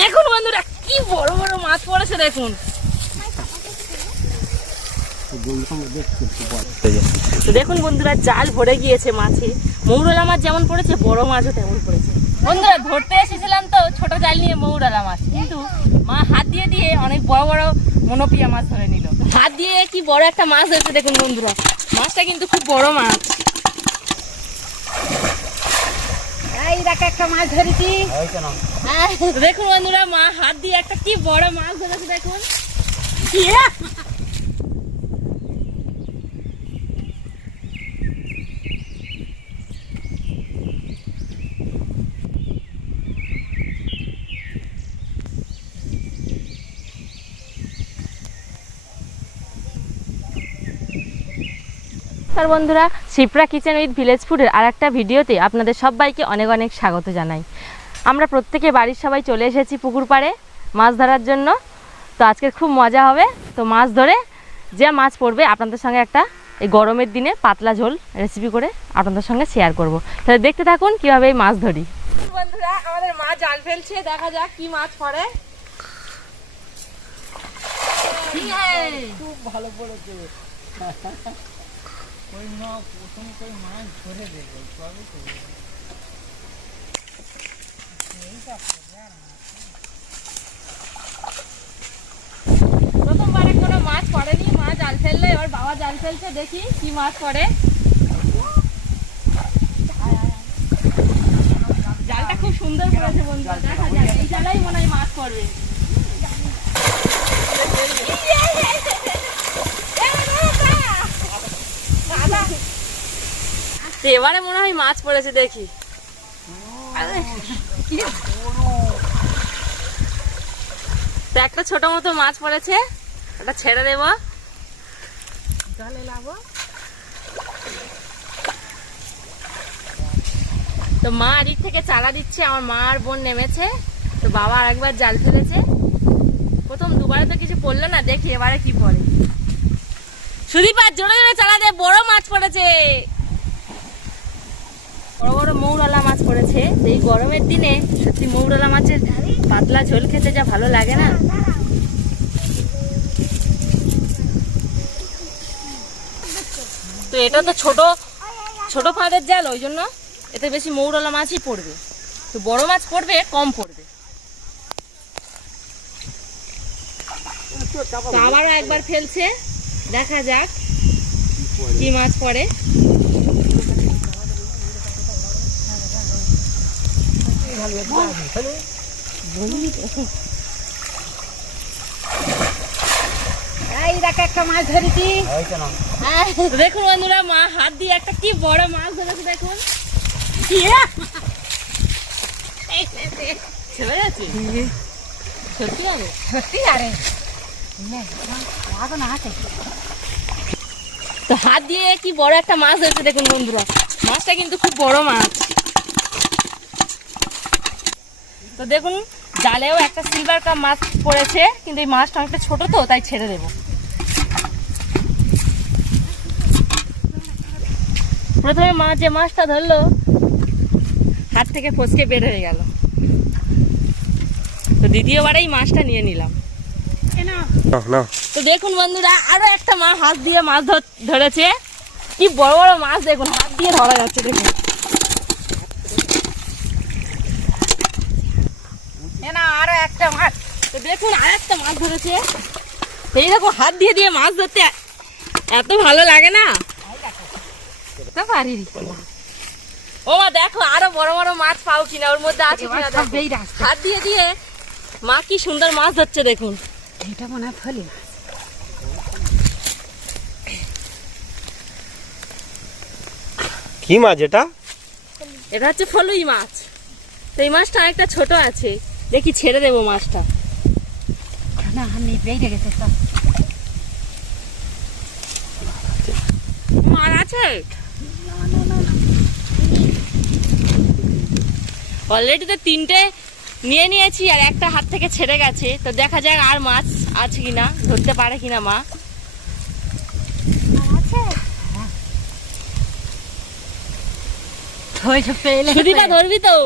দেখুন বন্ধুরা কি বড় বড় মাছ পড়েছে দেখুন। তো দেখুন বন্ধুরা জাল ভরে গিয়েছে মাছে, মৌরলা মাছ যেমন পড়েছে বড় মাছও তেমন পড়েছে। বন্ধুরা ধরতে এসেছিলাম তো ছোট জাল নিয়ে মৌরলা মাছ, কিন্তু মা হাত দিয়ে দিয়ে অনেক বড় বড় মনোপিয়া মাছ ধরে নিল। হাত দিয়ে কি বড় একটা মাছ ধরেছে দেখুন বন্ধুরা, মাছটা কিন্তু খুব বড় মাছ। এই দেখ একটা মাছ ধরেছি। দেখুন বন্ধুরা মা হাত দিয়ে একটা কি বড় মাছ ধরেছে দেখুন। বন্ধুরা শিপ্রা কিচেন উইথ ভিলেজ ফুডের আর একটা ভিডিওতে আপনাদের সবাইকে অনেক অনেক স্বাগত জানাই। আমরা প্রত্যেকে বাড়ির সবাই চলে এসেছি পুকুর পাড়ে মাছ ধরার জন্য। তো আজকে খুব মজা হবে। তো মাছ ধরে যে মাছ পড়বে আপনাদের সঙ্গে একটা এই গরমের দিনে পাতলা ঝোল রেসিপি করে আপনাদের সঙ্গে শেয়ার করব। তাহলে দেখতে থাকুন কীভাবে এই মাছ ধরি। বন্ধুরা আমাদের মা জাল ফেলছে, দেখা যাক কি মাছ পড়ে। খুব ভালো পড়েছে। প্রথমবারে কোনো মাছ পড়েনি, মা জাল ফেললে, এবার বাবা জাল ফেলছে, দেখি কি মাছ পড়ে। জালটা খুব সুন্দর পড়েছে বন্ধুরা, দেখা যাক এই জালাই মনে হয় মাছ পড়বে। এবারে মনে হয় মাছ পড়েছে, দেখি। তো একটা ছোট মতো মাছ পড়েছে, ওটা ছেড়ে দেব। তো মা এদিক থেকে চালা দিচ্ছে, আমার মা আর বোন নেমেছে। তো বাবা আর একবার জাল ফেলেছে। প্রথম দুবারে তো কিছু পড়লো না, দেখি এবারে কি পড়ে। সুদীপ আর জোরে জোরে চালা দে, বড় মাছ পড়েছে। বড় বড় মৌরলা মাছ পড়েছে। এই গরমের দিনে সত্যি মৌরলা মাছের পাতলা ঝোল খেতে যা ভালো লাগে না। তো এটা তো ছোট ছোট ফাঁদের জাল, ওই জন্য এতে বেশি মৌরলা মাছই পড়বে। তো বড় মাছ পড়বে কম পড়বে। তো আবারও একবার ফেলছে, দেখা যাক কি মাছ পড়ে। এই দেখ একটা মাছ ধরেছি। দেখুন বন্ধুরা মা হাত দিয়ে একটা কি বড় মাছ ধরেছে দেখুন। ছেড়ে যাচ্ছে সত্যি আরে, সত্যি আরে তো হাত দিয়ে কি বড় একটা মাছ ধরেছে দেখুন বন্ধুরা, মাছটা কিন্তু খুব বড় মাছ। তো দেখুন জালেও একটা সিলভার কাপ মাছ পড়েছে, কিন্তু এই মাছটা অনেকটা ছোট তো তাই ছেড়ে দেব। প্রথমে মা যে মাছটা ধরলো হাত থেকে ফসকে বের হয়ে গেল। তো দ্বিতীয়বার এই মাছটা নিয়ে নিলাম। তো দেখুন বন্ধুরা আরো একটা মা হাত দিয়ে মাছ ধরেছে। কি বড় বড় মাছ দেখুন, হাত দিয়ে ধরা যাচ্ছে দেখুন। আরো একটা মাছ। তো দেখুন আর একটা মাছ ধরেছে। এইরকম হাত দিয়ে দিয়ে মাছ ধরতে এত ভালো লাগে না। ও মা দেখো আরো বড় বড় মাছ পাও কিনা, ওর মধ্যে আছে কিনা। হাত দিয়ে দিয়ে মা কি সুন্দর মাছ ধরছে দেখুন। এটা মনে হয় ফলি মাছ। কি মাছ এটা? এটা হচ্ছে ফলুই মাছ। তো এই মাছটা অনেকটা ছোট আছে, দেখি ছেড়ে দেবো মাছটা। না আমি বেরিয়ে গেছে তো। মার আছে অলরেডি, তো তিনটে নিয়ে নিয়েছি আর একটা হাত থেকে ছেড়ে গেছে। তো দেখা যাক আর মাছ আছে কিনা, ধরতে পারে কিনা মা। ধরবি তো?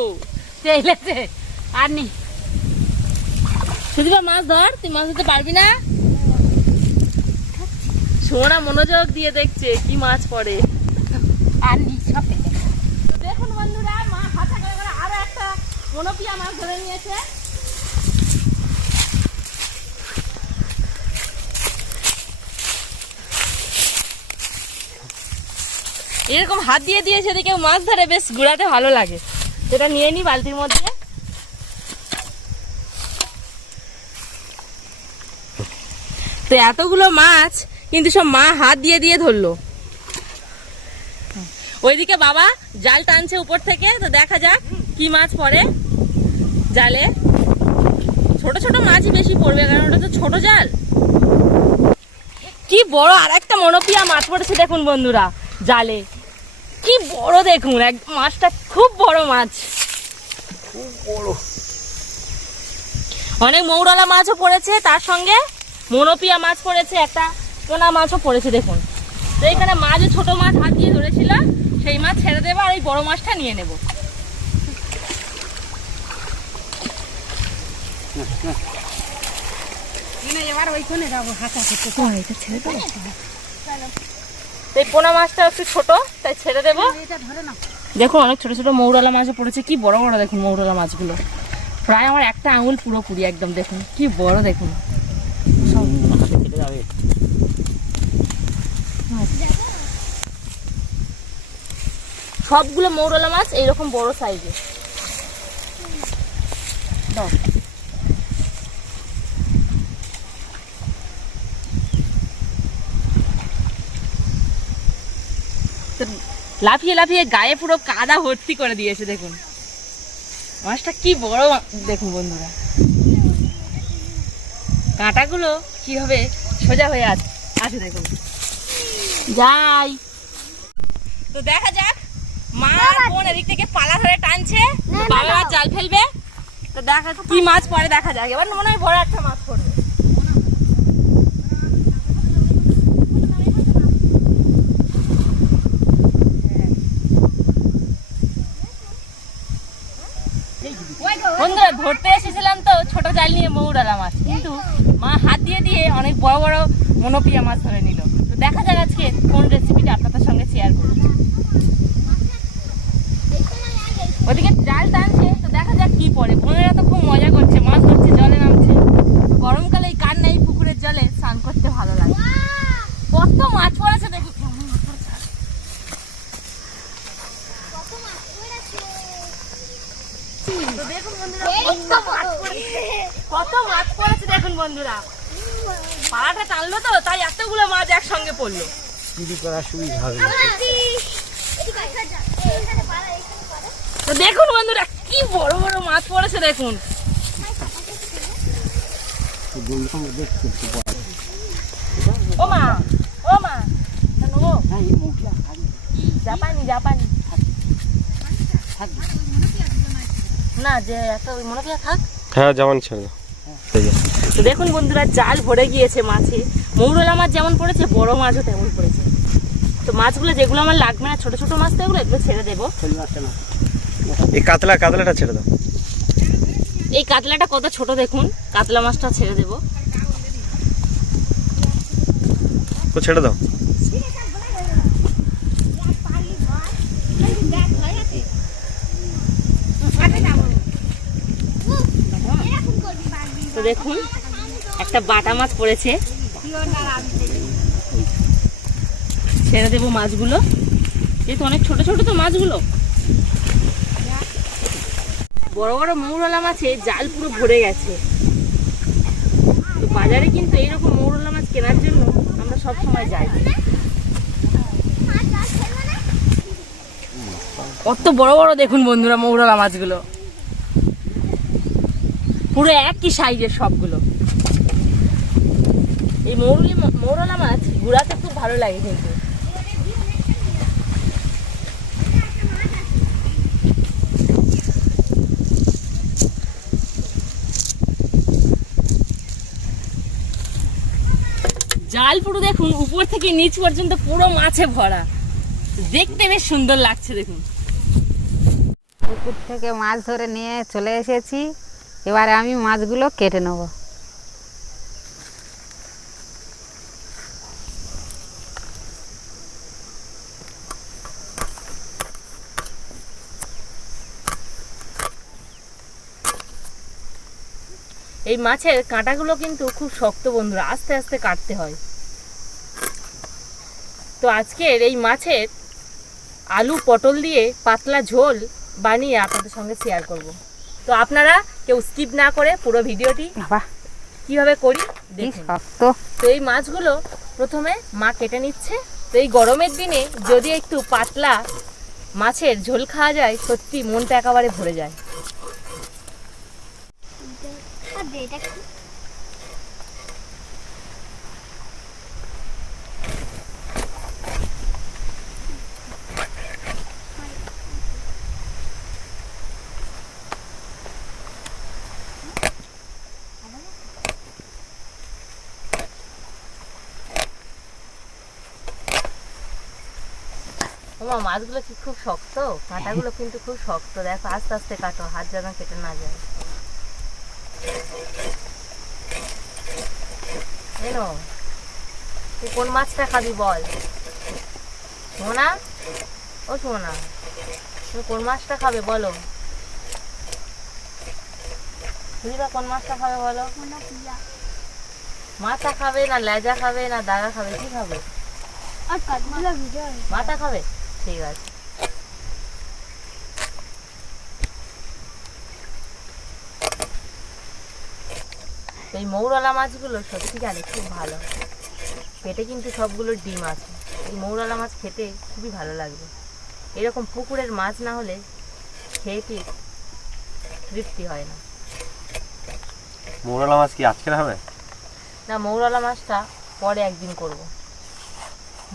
আর নি সুদীপা মাছ ধর, তুই মাছ ধরতে পারবি না? সোনা মনোযোগ দিয়ে দেখছে কি মাছ পড়ে। আর নি সব পেটে গেছে। দেখুন বন্ধুরা, মা হাতা করে আরো একটা মনোপিয়া মাছ ধরে নিয়েছে। এরকম হাত দিয়ে দিয়ে যদি কেউ মাছ ধরে বেশ ঘুরাতে ভালো লাগে। সেটা নিয়ে নি বালতির মধ্যে। তো এতগুলো মাছ কিন্তু সব মা হাত দিয়ে দিয়ে ধরলো। ওইদিকে বাবা জাল টানছে উপর থেকে, তো দেখা যাক কি মাছ পড়ে জালে। ছোট ছোট মাছই বেশি পড়বে, কারণ ওটা তো ছোট জাল। কি বড় আর একটা মনোপিয়া মাছ পড়েছে দেখুন বন্ধুরা জালে। কি বড় দেখুন, মাছটা খুব বড় মাছ, খুব বড়। অনেক মৌরলা মাছও পড়েছে, তার সঙ্গে মনোপিয়া মাছ পড়েছে, একটা পোনা মাছও পড়েছে দেখুন। তো এখানে মাঝে ছোট মাছ হাত দিয়ে ধরেছিল, সেই মাছ ছেড়ে দেবো আর এই বড় মাছটা নিয়ে নেব। এবার ওইখানে যাবো হাঁটা করতে। এটা ছেড়ে দেবো, তো এই পোনা মাছটা একটু ছোট, তাই ছেড়ে দেবো। এটা ধরে না। দেখুন অনেক ছোট ছোট মৌরলা মাছও পড়েছে, কি বড় বড় দেখুন মৌরলা মাছগুলো। প্রায় আমার একটা আঙুল পুরোপুরি একদম, দেখুন কি বড় দেখুন। হাতে কেটে যাবে। সবগুলো মৌরলা মাছ এইরকম বড় সাইজের। দাও। তো লাফিয়ে লাফিয়ে গায়ে পুরো কাদা ভর্তি করে দিয়েছে দেখুন। মাছটা কি বড় দেখুন বন্ধুরা, কাঁটাগুলো কিভাবে সোজা হয়ে আছে দেখুন। যাই, তো দেখা যাক মা আর বোন এদিক থেকে পালা ধরে টানছে, বাবা আবার জাল ফেলবে। তো দেখা কি মাছ পড়ে দেখা যাক। এবার মনে হয় বড় একটা মাছ পড়বে। বন্ধুরা ধরতে এসেছিলাম তো ছোট জাল নিয়ে মৌরলা মাছ, কিন্তু মা হাত দিয়ে দিয়ে অনেক বড় বড় মনোপিয়া মাছ ধরে নিল। তো দেখা যাক আজকে কোন রেসিপিটা আপনাদের সঙ্গে শেয়ার করব। ওদিকে জাল টানছে, তো দেখা যাক কি পড়ে। বোনেরা তো খুব মজা করছে, মাছ ধরছে, জলে নামছে। গরমকালে কার নাই পুকুরের জলে স্নান করতে ভালো লাগে। কত মাছ পড়েছে দেখো, কেমন মাছ পড়েছে। তো দেখুন বন্ধুরা কত মাছ পড়েছে দেখুন বন্ধুরা। পাড়াটা টানলো তো, তাই এতগুলো মাছ একসঙ্গে পড়লো। চুরি করা সুবিধা হবে। তো দেখুন বন্ধুরা কি বড় বড় মাছ পড়েছে দেখুন। ও মা, ও মা, জাপানি জাপানি না, যে একটা ওই মনোপিয়া থাক। হ্যাঁ যেমন ছিল। তো দেখুন বন্ধুরা জাল ভরে গিয়েছে মাছে। মৌরলা মাছ যেমন পড়েছে, বড় মাছও তেমন পড়েছে। তো মাছগুলো যেগুলো আমার লাগবে না, ছোট ছোট মাছ, তো এগুলো ছেড়ে দেবো। এই কাতলাটা ছেড়ে দাও। এই কাতলাটা কত ছোট দেখুন, কাতলা মাছটা ছেড়ে দেবো। তো ছেড়ে দাও। তো দেখুন একটা বাটা মাছ পড়েছে, ছেড়ে দেবো মাছগুলো। যেহেতু অনেক ছোট ছোট তো মাছগুলো, বড় বড় মৌরলা মাছে জাল পুরো ভরে গেছে। তো বাজারে কিন্তু এইরকম মৌরলা মাছ কেনার জন্য আমরা সব সময় যাই। কত বড় বড় দেখুন বন্ধুরা মৌরলা মাছগুলো, পুরো একই সাইজের সবগুলো। এই মৌরলা মাছ ঘুরাতে খুব ভালো লাগে কিন্তু। জাল পুরো দেখুন উপর থেকে নিচ পর্যন্ত পুরো মাছে ভরা, দেখতে বেশ সুন্দর লাগছে দেখুন। পুকুর থেকে মাছ ধরে নিয়ে চলে এসেছি, এবারে আমি মাছগুলো কেটে নেব। এই মাছের কাঁটাগুলো কিন্তু খুব শক্ত বন্ধুরা, আস্তে আস্তে কাটতে হয়। তো আজকের এই মাছের আলু পটল দিয়ে পাতলা ঝোল বানিয়ে আপনাদের সঙ্গে শেয়ার করব। তো আপনারা কেউ স্কিপ না করে পুরো ভিডিওটি কিভাবে করি দেখুন। তো এই মাছগুলো প্রথমে মা কেটে নিচ্ছে। তো এই গরমের দিনে যদি একটু পাতলা মাছের ঝোল খাওয়া যায়, সত্যি মনটা একেবারে ভরে যায়। তোমার মাছগুলো কি খুব শক্ত, কাঁটাগুলো কিন্তু খুব শক্ত। দেখো আস্তে আস্তে কাটো, হাত যেন কেটে না যায়। এনো, তুই কোন মাছটা খাবি বল সোনা? ও সোনা, তুমি কোন মাছটা খাবে বলো? বুঝিবা কোন মাছটা খাবে বলো? মাথা খাবে না লেজা খাবে না দাগা খাবে, কি খাবে? মাথা খাবে, ঠিক আছে। এই মৌরলা মাছগুলো সত্যিকারে খুব ভালো, পেটে কিন্তু সবগুলো ডিম আছে। এই মৌরলা মাছ খেতে খুবই ভালো লাগবে। এরকম পুকুরের মাছ না হলে খেয়ে ঠিক তৃপ্তি হয় না। মৌরলা মাছ কি আজকে হবে না? মৌরলা মাছটা পরে একদিন করব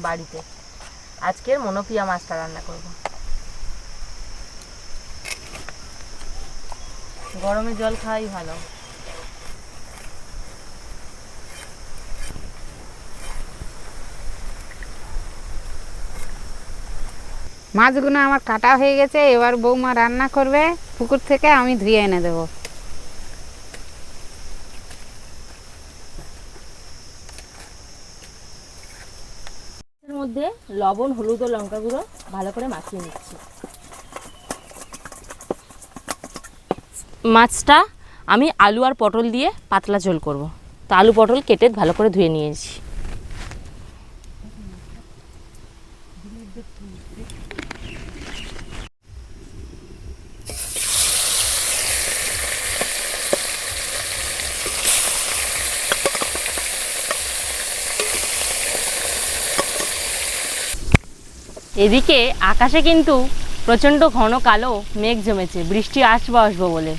বাড়িতে। আজকের মনোপিয়া মাছটা রান্না করব। গরমে জল খাওয়াই ভালো। মাছগুলো আমার কাটা হয়ে গেছে, এবার বৌমা রান্না করবে পুকুর থেকে, আমি ধুয়ে এনে দেবো। এর মধ্যে লবণ, হলুদ ও লঙ্কা গুঁড়ো ভালো করে মাখিয়ে নিচ্ছি। মাছটা আমি আলু আর পটল দিয়ে পাতলা ঝোল করব। তো আলু পটল কেটে ভালো করে ধুয়ে নিয়েছি। এদিকে আকাশে কিন্তু প্রচণ্ড ঘন কালো মেঘ জমেছে, বৃষ্টি আসবো বলে।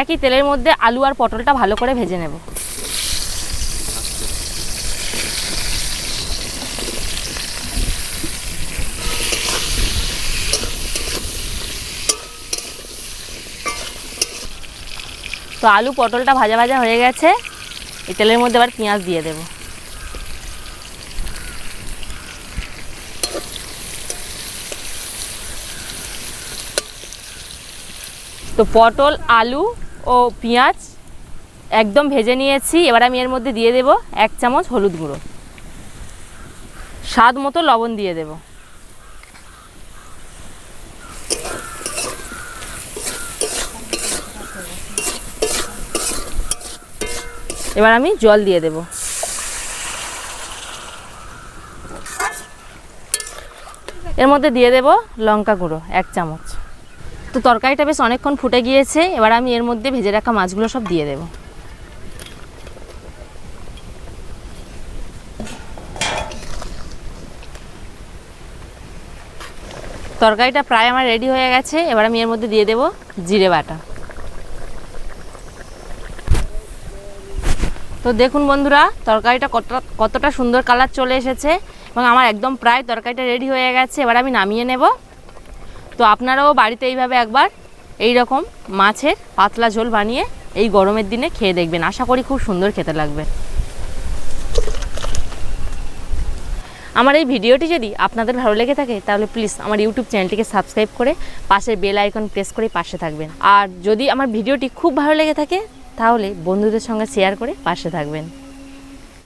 একই তেলের মধ্যে আলু আর পটলটা ভালো করে ভেজে নেব। তো আলু পটলটা ভাজা ভাজা হয়ে গেছে, এই তেলের মধ্যে আবার পেঁয়াজ দিয়ে দেব। তো পটল, আলু ও পেঁয়াজ একদম ভেজে নিয়েছি। এবার আমি এর মধ্যে দিয়ে দেব 1 চামচ হলুদ গুঁড়ো, স্বাদ মতো লবণ দিয়ে দেব। এবার আমি জল দিয়ে দেব। এর মধ্যে দিয়ে দেব লঙ্কা গুঁড়ো 1 চামচ। তো তরকারিটা বেশ অনেকক্ষণ ফুটে গিয়েছে, এবার আমি এর মধ্যে ভেজে রাখা মাছগুলো সব দিয়ে দেব। তরকারিটা প্রায় আমার রেডি হয়ে গেছে, এবার আমি এর মধ্যে দিয়ে দেব জিরে বাটা। তো দেখুন বন্ধুরা, তরকারিটা কতটা সুন্দর কালার চলে এসেছে এবং আমার একদম প্রায় তরকারিটা রেডি হয়ে গেছে। এবার আমি নামিয়ে নেব। তো আপনারাও বাড়িতে এইভাবে একবার এই রকম মাছের পাতলা ঝোল বানিয়ে এই গরমের দিনে খেয়ে দেখবেন, আশা করি খুব সুন্দর খেতে লাগবে। আমার এই ভিডিওটি যদি আপনাদের ভালো লেগে থাকে তাহলে প্লিজ আমার ইউটিউব চ্যানেলটিকে সাবস্ক্রাইব করে পাশের বেল আইকন প্রেস করে পাশে থাকবেন। আর যদি আমার ভিডিওটি খুব ভালো লেগে থাকে তাহলে বন্ধুদের সঙ্গে শেয়ার করে পাশে থাকবেন।